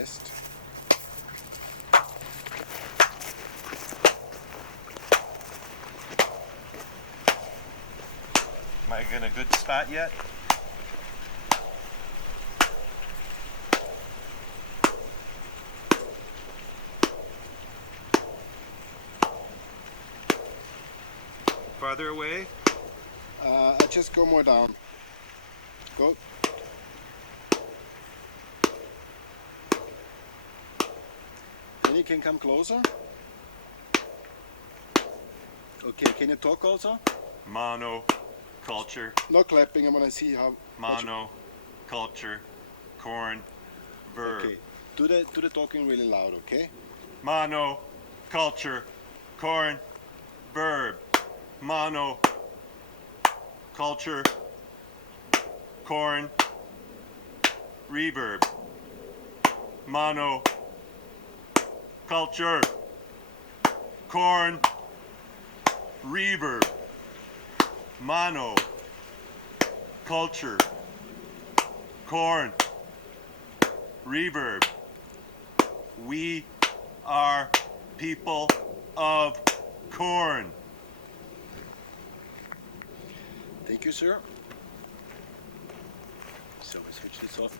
test. Am I in a good spot yet? Farther away? I just go more down. Go. Then you can come closer. Okay, can you talk also? Monoculture. No clapping, I want to see how... Monoculture. Corn. Verb. Okay, do the talking really loud, okay? Monoculture. Corn. Verb. Monoculture. Corn. Reverb. Monoculture. Corn. Reverb. Monoculture. Corn. Reverb. We are people of corn. Thank you, sir. So we switch this off.